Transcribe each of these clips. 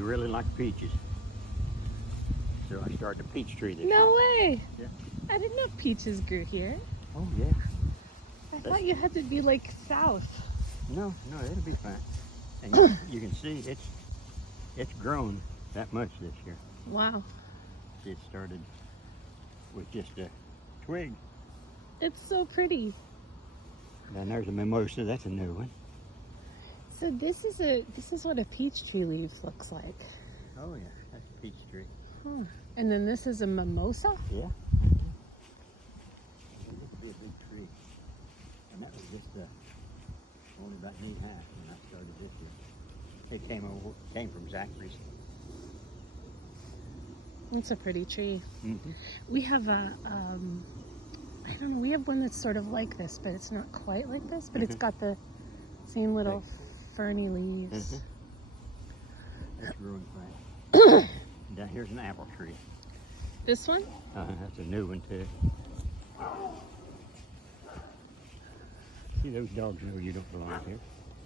we really like peaches. So I started a peach tree this year. No way. Yeah. I didn't know peaches grew here. Oh yeah. I thought you had to be like south. No, it'll be fine. And you can see it's grown that much this year. Wow. It started with just a twig. It's so pretty. Then there's a mimosa. That's a new one. So this is what a peach tree leaf looks like. Oh yeah, that's a peach tree. Huh. And then this is a mimosa? Yeah. It used to be a big tree. And that was just only about knee high when I started this year. It came from Zachary's. It's a pretty tree. Mm-hmm. We have a, I don't know, we have one that's sort of like this, but it's not quite like this, but it's got the same little ferny leaves. That's growing fast. Down here's an apple tree. This one? That's a new one too. See, those dogs know you don't belong here.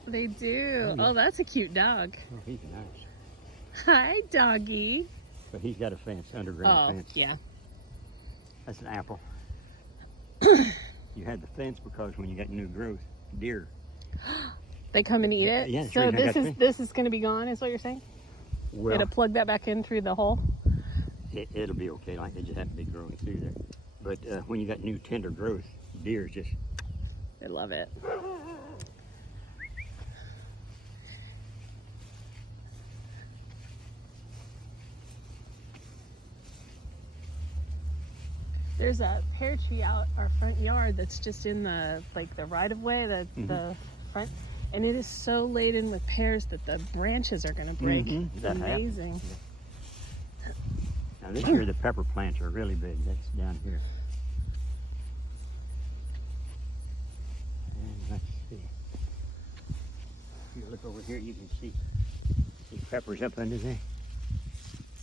They do. Oh, yeah. Oh, that's a cute dog. Oh, he's nice. Hi, doggy. But he's got a fence, underground fence. Yeah. That's an apple. You had the fence because when you got new growth, deer. They come and eat it? Yeah, So sure, this is going to be gone, is what you're saying? Well, Gotta plug that back in through the hole? it'll be okay. Like they just have to be growing through there. But when you got new tender growth, deer just. They love it. There's a pear tree out our front yard that's just in the right of way, the front, and it is so laden with pears that the branches are going to break. It's That amazing. Now this year the pepper plants are really big. That's down here. And let's see. If you look over here, you can see peppers up under there.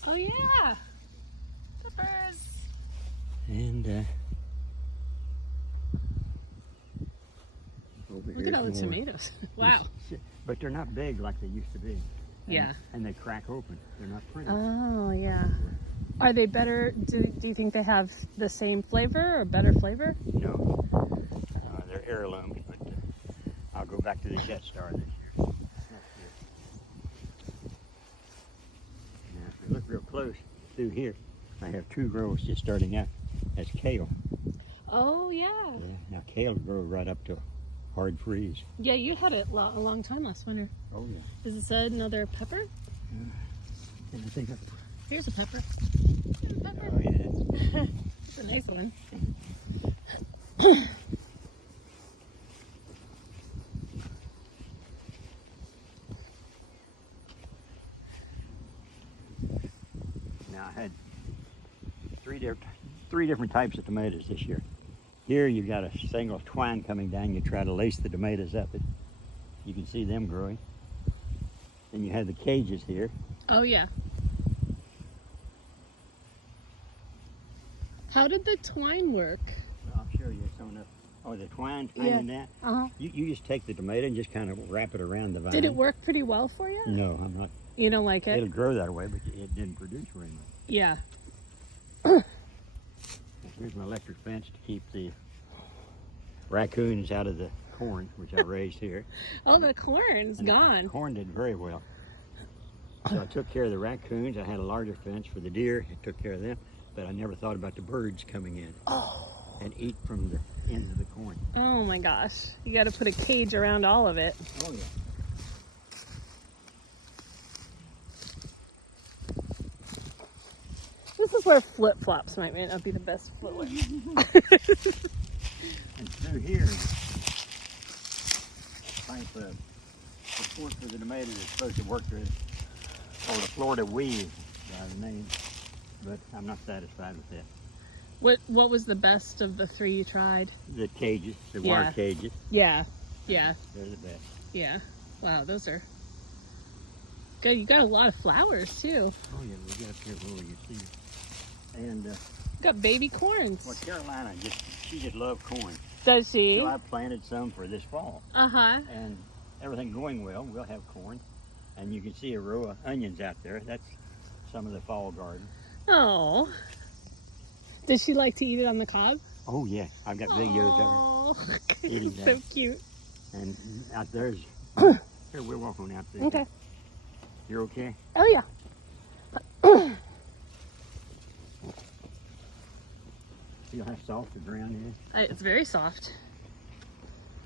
Oh yeah, peppers. And over Look here's at all the more. tomatoes. Wow. But they're not big like they used to be. Yeah. And they crack open. They're not pretty. Oh yeah. Are they better? Do you think they have the same flavor or better flavor? No. They're heirlooms, but I'll go back to the Jet Star this year. Next year. Now, if you look real close through here, I have two rows just starting out. That's kale. Oh yeah. Yeah. Now kale grows right up to hard freeze. Yeah, you had it a long time last winter. Oh yeah. Is it said another pepper? And I think Here's a pepper. Here's a pepper. oh yeah. It's a nice one. Now I had three different types of tomatoes this year. Here you've got a single twine coming down. You try to lace the tomatoes up. You can see them growing. Then you have the cages here. Oh yeah. How did the twine work? I'll show you some of the twine hanging down. Uh-huh. You just take the tomato and just kind of wrap it around the vine. Did it work pretty well for you? No, I'm not. You don't like it? It'll grow that way, but it didn't produce very much. Yeah. Here's my electric fence to keep the raccoons out of the corn, which I raised here. Oh, the corn's And gone. The corn did very well. So I took care of the raccoons. I had a larger fence for the deer. I took care of them, but I never thought about the birds coming in and eat from the ends of the corn. Oh my gosh. You got to put a cage around all of it. Oh, yeah. This is where flip-flops might not be the best footwear. And through here, pipe of support for the tomatoes is supposed to work through the Florida weave by the name, but I'm not satisfied with that. What was the best of the three you tried? The cages, the Yeah. wire cages, Yeah. Yeah. they're the best. Yeah. Wow, those are good. You got a lot of flowers too. Oh yeah, we got up here where you see it. And You got baby corns. well, Carolina she just loved corn, Does she? so I planted some for this fall, Uh-huh. and everything going well. We'll have corn, And you can see a row of onions out there. That's some of the fall garden. Oh. Does she like to eat it on the cob? Oh yeah, I've got videos of her Oh, eating so that. cute. And out there's, here we'll walk on out there. Okay. You're okay? Oh yeah. See how soft the ground is? It's very soft.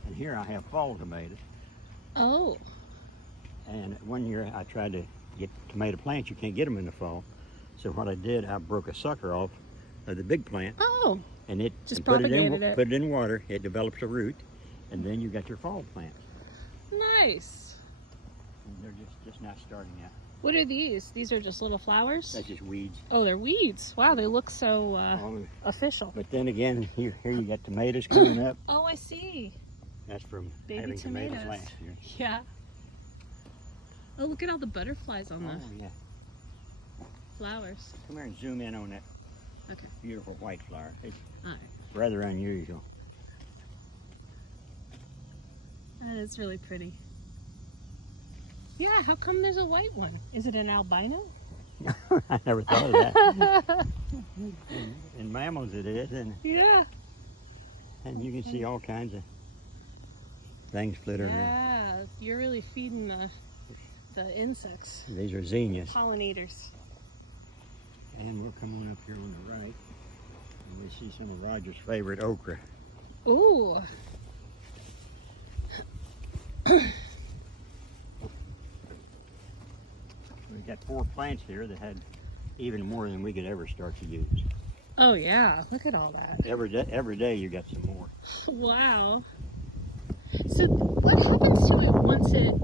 And here I have fall tomatoes. Oh. And one year I tried to get tomato plants. You can't get them in the fall. So what I did, I broke a sucker off of the big plant. Oh. And it Just and put propagated it. Put it in water. It develops a root. And then you got your fall plants. Nice. And they're just now starting out. What are these? These are just little flowers? That's just weeds. Oh, they're weeds. Wow, they look so All of- official. But then again, here you got tomatoes coming up. Oh, I see. That's from Baby having tomatoes tomatoes. last year. Yeah. Oh, look at all the butterflies on Oh the yeah. flowers. Come here and zoom in on that Okay. beautiful white flower. It's All right. rather unusual. That is really pretty. Yeah, how come there's a white one? Is it an albino? I never thought of that. In mammals it is, and Yeah. you can see all kinds of things flittering around. Yeah, you're really feeding the insects, These are zinnias. pollinators. And we'll come on up here on the right, and we see some of Roger's favorite okra. Ooh. We've got 4 plants here that had even more than we could ever start to use. Oh yeah, look at all that. Every day you got some more. Wow. So what happens to it once it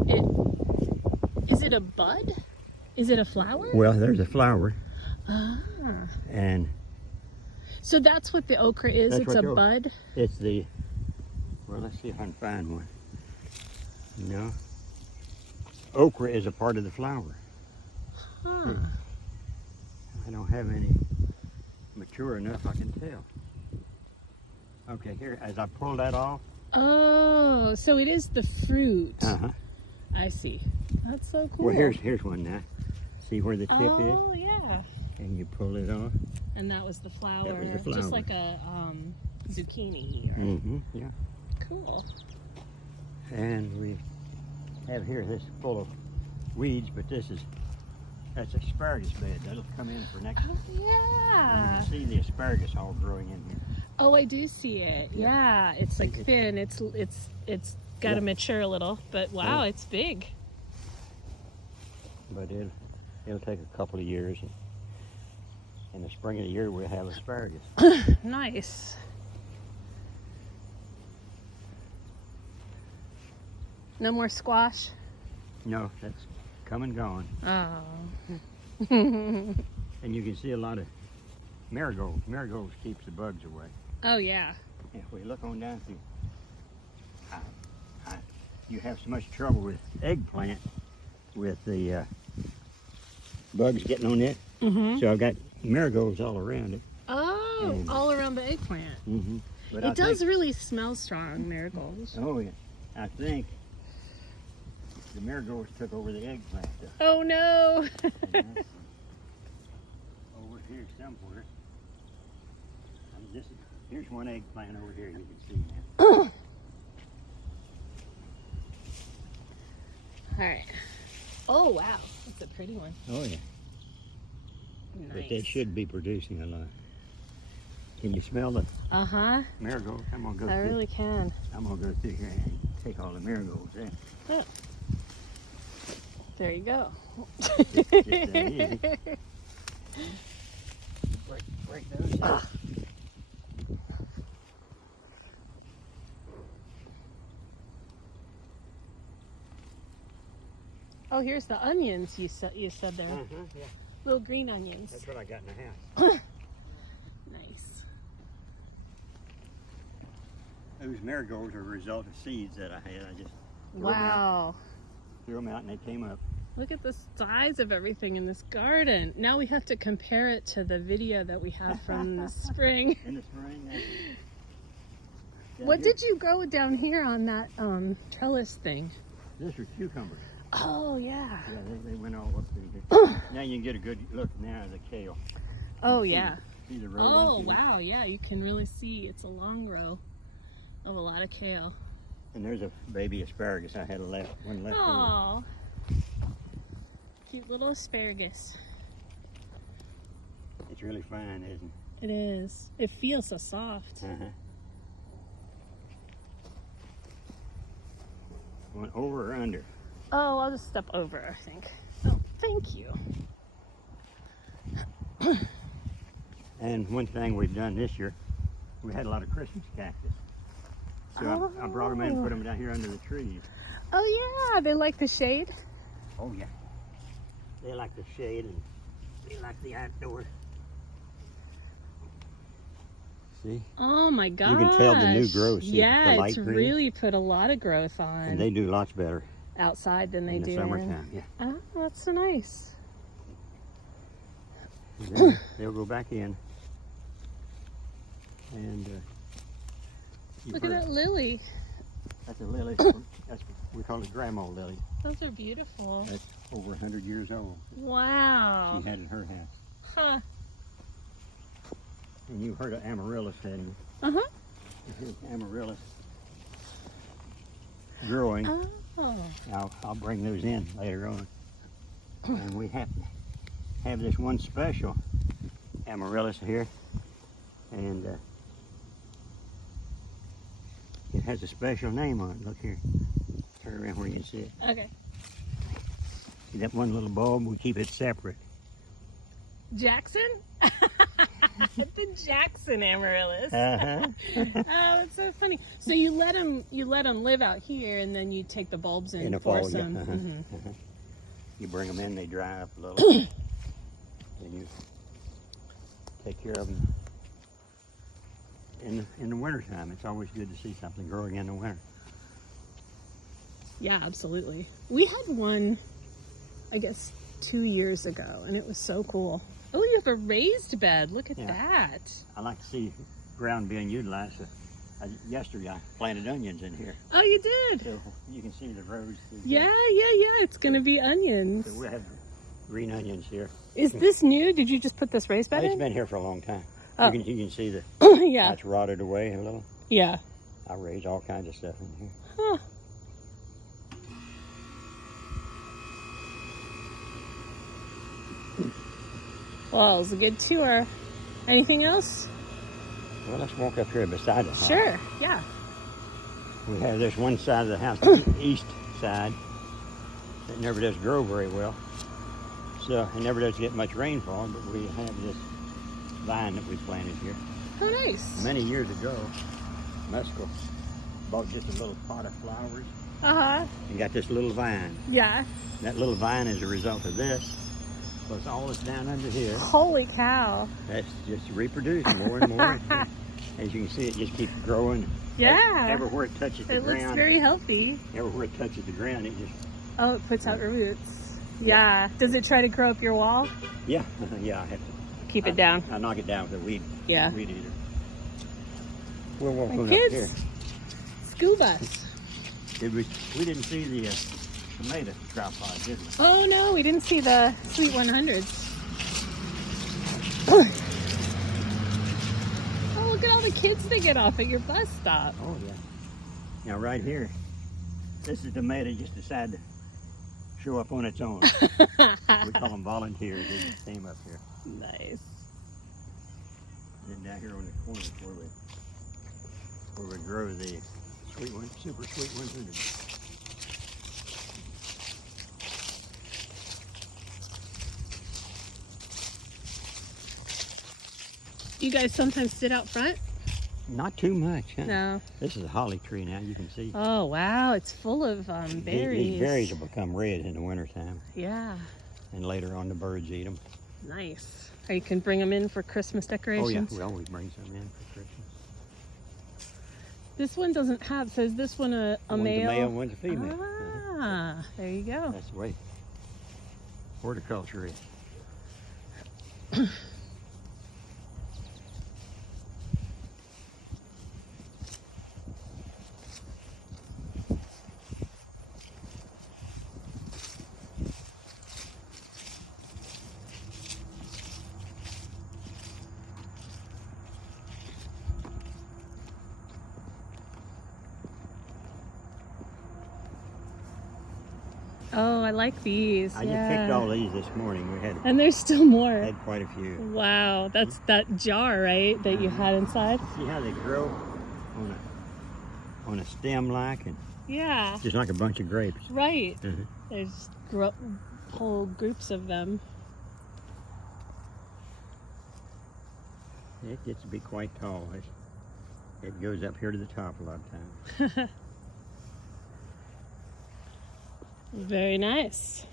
is it a bud? Is it a flower? Well, there's a flower, Ah. and So that's what the okra is. That's It's what a the okra- bud. it's the, well, let's see if I can find one. No. Okra is a part of the flower. Huh. I don't have any mature enough, I can tell. Okay, here, as I pull that off, Oh, so it is the fruit. uh-huh. I see. That's so cool. Well, here's one now. See where the tip is? Oh yeah. And you pull it off. And that was the flower. That was the flower. Just like a zucchini. Or... Mm-hmm, yeah. Cool. And we have here this full of weeds, but that's asparagus bed. That'll come in for next year. Oh yeah. You can see the asparagus all growing in here. Oh, I do see it. Yeah, it's like thin. It's got to Yeah. mature a little, but wow, Yeah. it's big. But it'll take a couple of years. In the spring of the year, we'll have asparagus. Nice. No more squash. No, that's come and gone. Oh. And you can see a lot of marigolds. Marigolds keeps the bugs away. Oh yeah. If we look on down through, you have so much trouble with eggplant with the bugs getting on it. Mhm. So I've got marigolds all around it. Oh, And- all around the eggplant. Mm-hmm. But It does really smell strong, marigolds. Oh yeah, I think the marigolds took over the eggplant. Oh no. And that's over here somewhere. Here's one eggplant over here. You can see now. All right. Oh wow, that's a pretty one. Oh yeah. Nice. But they should be producing a lot. Can you smell the Uh huh. marigold? I'm gonna go. I really can. I'm gonna go through here and take all the marigolds in. There you go. Just that easy. Break those out. Oh, here's the onions you said there. Yeah. Little green onions. That's what I got in the house. Nice. Those marigolds are a result of seeds that I had. I just Wow. threw them out and they came up. Look at the size of everything in this garden. Now we have to compare it to the video that we have from the spring. In the spring. What did you grow down here on that trellis thing? This was cucumbers. Oh, yeah. Yeah, they went all up through here. Now you can get a good look now at the kale. Oh, See yeah. See the row Oh, into it? wow. Yeah, you can really see it's a long row of a lot of kale. And there's a baby asparagus. I had one left over. Oh, cute little asparagus. It's really fine, isn't It is. It feels so soft. it? Went over or under? Oh, I'll just step over, I think. Oh, thank you. And one thing we've done this year, we had a lot of Christmas cactus. So I brought them in and put them down here under the trees. Oh, yeah. They like the shade. Oh yeah. They like the shade and they like the outdoors. See? Oh, my gosh. You can tell the new growth. See, Yeah, the light it's green? really put a lot of growth on And they do lots better outside than they in the do summertime. Yeah. Oh, that's so nice. And then they'll go back in. And Look at that lily. That's a lily. We call it grandma lily. Those are beautiful. That's over 100 years old. Wow. She had in her house. Huh. And you heard of amaryllis, hadn't you? Uh-huh. Here's amaryllis growing. Oh. I'll bring those in later on. And we have this one special amaryllis here. And it has a special name on it. Look here. Turn around where you can see it. Okay. See that one little bulb? We keep it separate. Jackson? The Jackson amaryllis. Uh-huh. Oh, it's so funny. So you let them live out here, and then you take the bulbs In and the fall, force yeah. them. Uh-huh. Mhm. Uh-huh. You bring them in, they dry up a little. Then you take care of them in the wintertime. It's always good to see something growing in the winter. Yeah, absolutely. We had one, I guess, 2 years ago, and it was so cool. Oh, you have a raised bed. Look at Yeah. that. I like to see ground being utilized. Yesterday I planted onions in here, Oh, you did? so you can see the rows. Yeah. It's going to be onions. So we have green onions here. Is this new? Did you just put this raised bed It's in? been here for a long time. Oh. You can see the Yeah. how it's rotted away a little. Yeah. I raise all kinds of stuff in here. Huh. Well, it was a good tour. Anything else? Well, let's walk up here beside the house. Sure. Yeah. We have this one side of the house, the east side, that never does grow very well. So it never does get much rainfall, but we have this vine that we planted here. Oh, nice. Many years ago, Musco bought just a little pot of flowers Uh-huh. and got this little vine. Yeah. That little vine is a result of this, plus all that's down under here. Holy cow. That's just reproducing more and more. As you can see, it just keeps growing. Yeah. Everywhere it touches the It looks ground, very healthy. everywhere it touches the ground, it just, Oh, it puts out roots. Yeah. Does it try to grow up your wall? yeah, yeah, I have to. Keep it down. I knock it down with a weed Yeah. eater. We'll walk My on up here. kids. School bus. We didn't see the tomato tripod, did we? Oh, no. We didn't see the Sweet 100s. Oh, look at all the kids that get off at your bus stop. Oh yeah. Now right here, this is tomato just decided to show up on its own. We call them volunteers. They just came up here. Nice. Then down here on the corner is where we grow the sweet one, super sweet 100. You guys sometimes sit out front? Not too much, huh? No. This is a holly tree now, you can see. Oh, wow. It's full of berries. These berries will become red in the wintertime, Yeah. and later on the birds eat them. Nice. Or you can bring them in for Christmas Oh yeah, decorations. we always bring some in for Christmas. This one doesn't have, so is this one a One's male? a male, one's a female. Ah, there you go. That's the way horticulture is. Oh, I like these. I just picked all these this morning. We had And there's still more. quite a few. Wow, that's that jar, right, that you had inside? See how they grow on a stem like, and Yeah, just like a bunch of grapes. right. Mhm. There's whole groups of them. It gets to be quite tall. It goes up here to the top a lot of times. Very nice.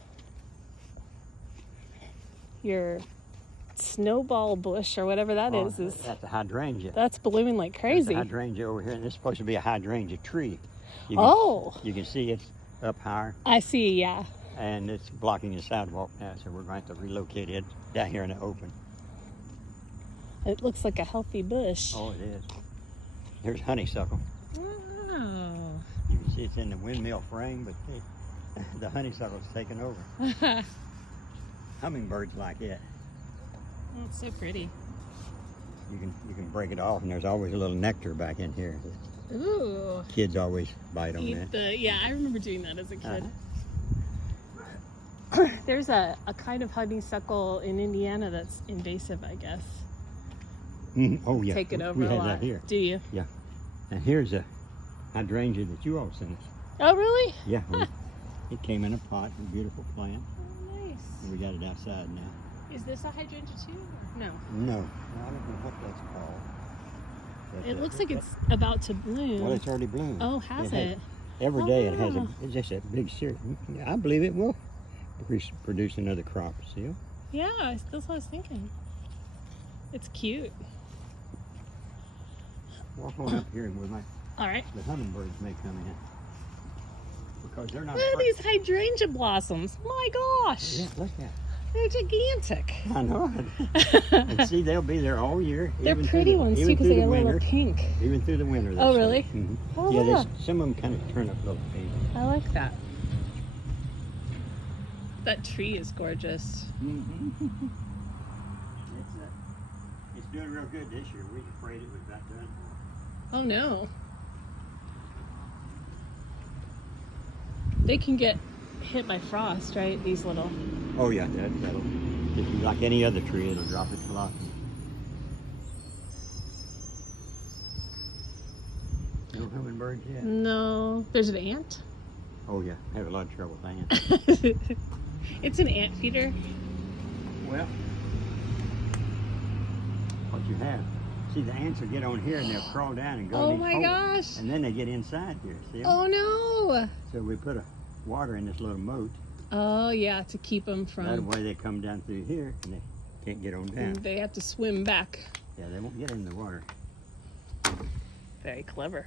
Your snowball bush or whatever that Oh, is that's a hydrangea. that's blooming like There's crazy. a hydrangea over here, and this is supposed to be a hydrangea tree. You can, Oh, you can see it's up higher, I see. Yeah. and it's blocking the sidewalk now, so we're going to have to relocate it down here in the open. It looks like a healthy bush. Oh, it is. Here's honeysuckle. Wow. You can see it's in the windmill frame, but the honeysuckle's taken over. Hummingbirds like it. Oh, it's so pretty. You can break it off, and there's always a little nectar back in here. Ooh. Kids always bite on Eat that. yeah, I remember doing that as a kid. There's a kind of honeysuckle in Indiana that's invasive, I guess. Oh yeah, Take it over we a had lot. that here. Do you? And here's a hydrangea that you all sent us. Oh, really? Yeah, it came in a pot, a beautiful plant. Oh, nice. And we got it outside now. Is this a hydrangea too? Or no. No, I don't know what that's called. But, It looks like it's about to bloom. Well, it's already bloomed. Oh, has it? Every day it has Oh. it's just a big series. I believe it will produce another crop. See? Yeah, that's what I was thinking. It's cute. Walk on up here and All right. the hummingbirds may come in. Because they're not. Look at these hydrangea blossoms. My gosh. Yeah, look at it. They're gigantic. I know. And see, they'll be there all year. They're even through pretty the- ones too even because through they the get a little winter. pink. Even through the winter. Oh, they'll really? stay. Mhm. Oh, Yeah, yeah. some of them kind of turn up a little pink. I like that. That tree is gorgeous. It's doing real good this year. We were afraid it was about done. Oh no. They can get hit by frost, right? These little. Oh yeah, that'll just be like any other tree. It'll drop its blossom. No hummingbirds yet. No. There's an ant. Oh yeah, I have a lot of trouble with ants. It's an ant feeder. Well, what you have, see the ants will get on here and they'll crawl down and go Oh in these my holes. gosh. And then they get inside here, see 'em? Oh no. So we put water in this little moat. Oh yeah, to keep them That from. way they come down through here and they can't get on down. They have to swim back. Yeah, they won't get in the water. Very clever.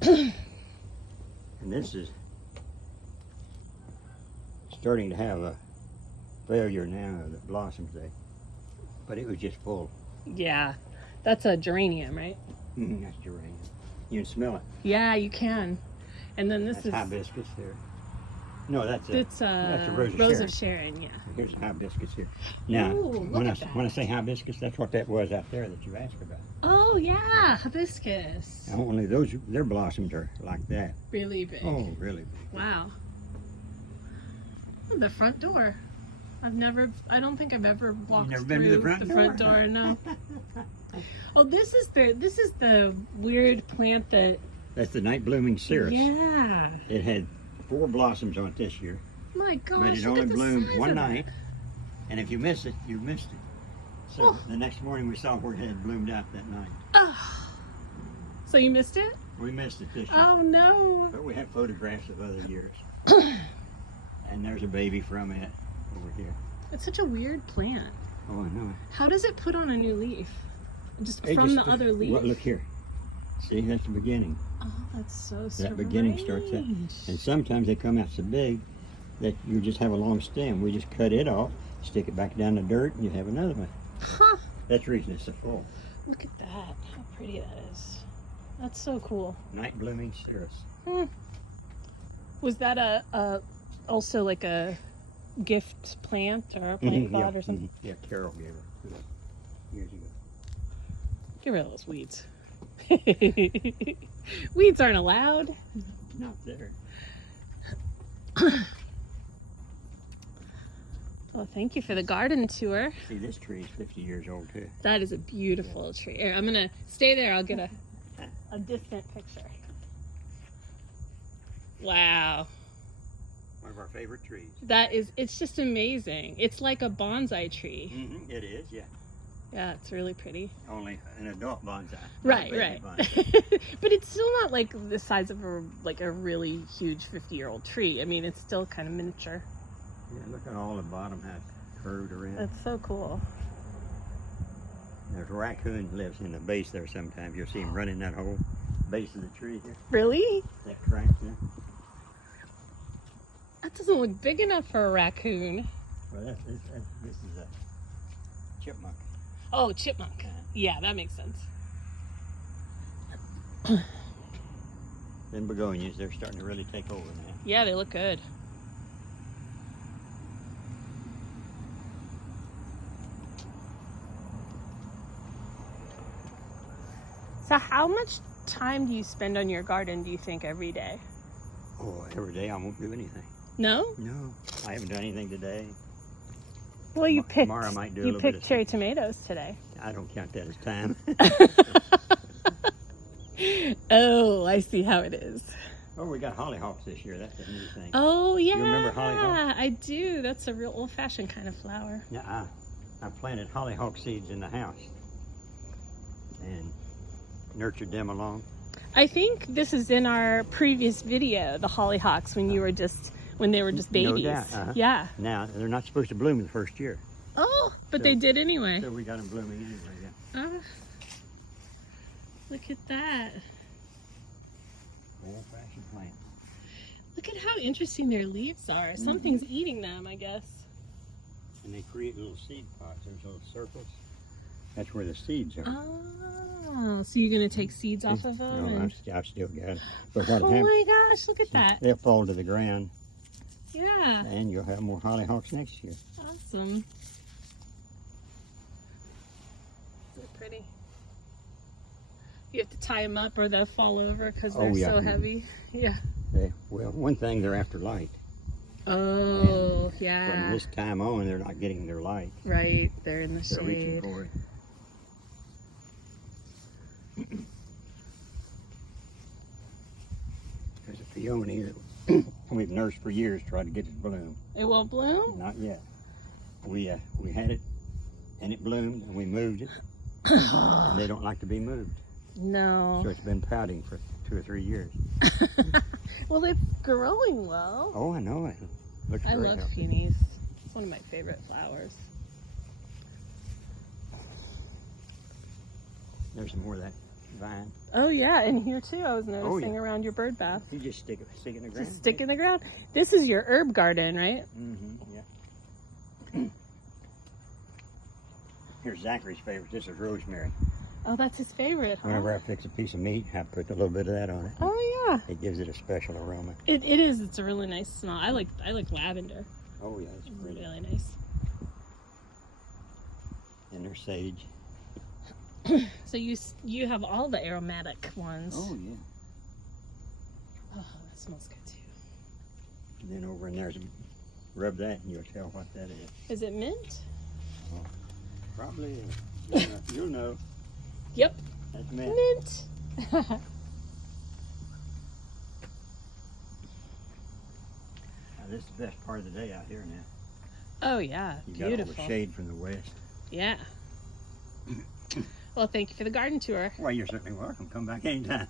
And this is starting to have a failure now of the blossoms but it was just full. Yeah, that's a geranium, right? That's geranium. You can smell it. Yeah, you can. And then this That's is hibiscus there. No, that's it's a Rose of Rose Sharon. of Sharon. Yeah. Here's hibiscus here. Now, Ooh, look when at that. when I say hibiscus, that's what that was out there that you asked about. Oh yeah, hibiscus. Only their blossoms are like that. Really big. Oh, really big. Wow. The front door. I don't think I've ever walked never been to through the front door? door, no. Oh, this is the weird plant that. That's the night blooming cirrus. Yeah. It had 4 blossoms on it this year, My gosh. but it look only at the bloomed size one of night. And if you miss it, you missed it. So Oh. the next morning we saw where it had bloomed out that night. Oh. So you missed it? We missed it this year, Oh no. but we have photographs of other years. And there's a baby from it over here. It's such a weird plant. Oh, I know. How does it put on a new leaf? Just It from just- the other leaf? Well, look here. See, that's the beginning. Oh, that's so strange. That beginning starts that. And sometimes they come out so big that you just have a long stem. We just cut it off, stick it back down the dirt, and you have another one. Huh. That's the reason it's so full. Look at that. How pretty that is. That's so cool. Night blooming cirrus. Was that a also like a gift plant or a plant pot or something? Yeah, Carol gave her years ago. Get rid of those weeds. Weeds aren't allowed. Not there. Well, thank you for the garden tour. See, this tree is 50 years old too. That is a beautiful tree. Here, I'm gonna stay there. I'll get a distant picture. Wow. One of our favorite trees. It's just amazing. It's like a bonsai tree. Mm-hmm. It is, yeah. Yeah, it's really pretty. Only an adult bonsai. Right, not a right. baby bonsai. But it's still not like the size of a really huge 50-year-old tree. I mean, it's still kind of miniature. Yeah, look at all the bottom how it's curved around. That's so cool. There's a raccoon lives in the base there sometimes. You'll see him running that whole base of the tree here. Really? That crack there. That doesn't look big enough for a raccoon. Well, this is a chipmunk. Oh, chipmunk. Yeah, that makes sense. Then begonias, they're starting to really take over now. Yeah, they look good. So how much time do you spend on your garden, do you think, every day? Oh, every day I won't do anything. No? No, I haven't done anything today. Well, you picked, Tomorrow I might do a you little bit picked of cherry tomatoes today. I don't count that as time. Oh, I see how it is. Oh, we got hollyhocks this year. That's a new thing. Oh, yeah. remember hollyhock? I do. That's a real old-fashioned kind of flower. Yeah, I planted hollyhock seeds in the house and nurtured them along. I think this is in our previous video, the hollyhocks, when they were just babies. No doubt. Uh-huh. Yeah. Now, they're not supposed to bloom the first year. Oh, but So- they did anyway. So we got them blooming anyway, yeah. Oh, look at that. Old-fashioned plant. Look at how interesting their leaves are. Something's eating them, I guess. And they create little seed pods. There's little circles. That's where the seeds are. Oh, so you're going to take seeds off of them? No, and... I've still got it. But what Oh happens, my gosh, look at that. they'll fall to the ground, Yeah, and you'll have more hollyhocks next year. awesome. They're pretty. You have to tie them up or they'll fall over because they're Oh, yeah. so heavy. Yeah. Well, one thing, they're after light. Oh, From yeah. this time on, they're not getting their light. Right, they're in the They're reaching shade. for it. There's a peony that we've nursed for years, tried to get it to bloom. It won't bloom? Not yet. We had it, and it bloomed, and we moved it. And they don't like to be moved, No. so it's been pouting for 2 or 3 years. Well, it's growing well. Oh, I know it. Looks I very love healthy. peonies. It's one of my favorite flowers. There's some more of that vine. Oh yeah, and here too. I was noticing yeah. around your bird bath. You just stick it in the ground. Just stick in the ground. This is your herb garden, right? Mm-hmm, yeah. Here's Zachary's favorite. This is rosemary. Oh, that's his favorite. Huh? Whenever I fix a piece of meat, I put a little bit of that on it. Oh yeah. It gives it a special aroma. It is. It's a really nice smell. I like lavender. Oh yeah, it's pretty. Really nice. And there's sage. So you have all the aromatic ones. Oh yeah. Oh, that smells good too. And then over in there's rub that, and you'll tell what that is. Is it mint? Probably is. You'll know. Yep. That's mint. Mint. Now, this is the best part of the day out here now. Oh yeah, You got all beautiful. the shade from the west. Yeah. Well, thank you for the garden tour. Well, you're certainly welcome. Come back anytime.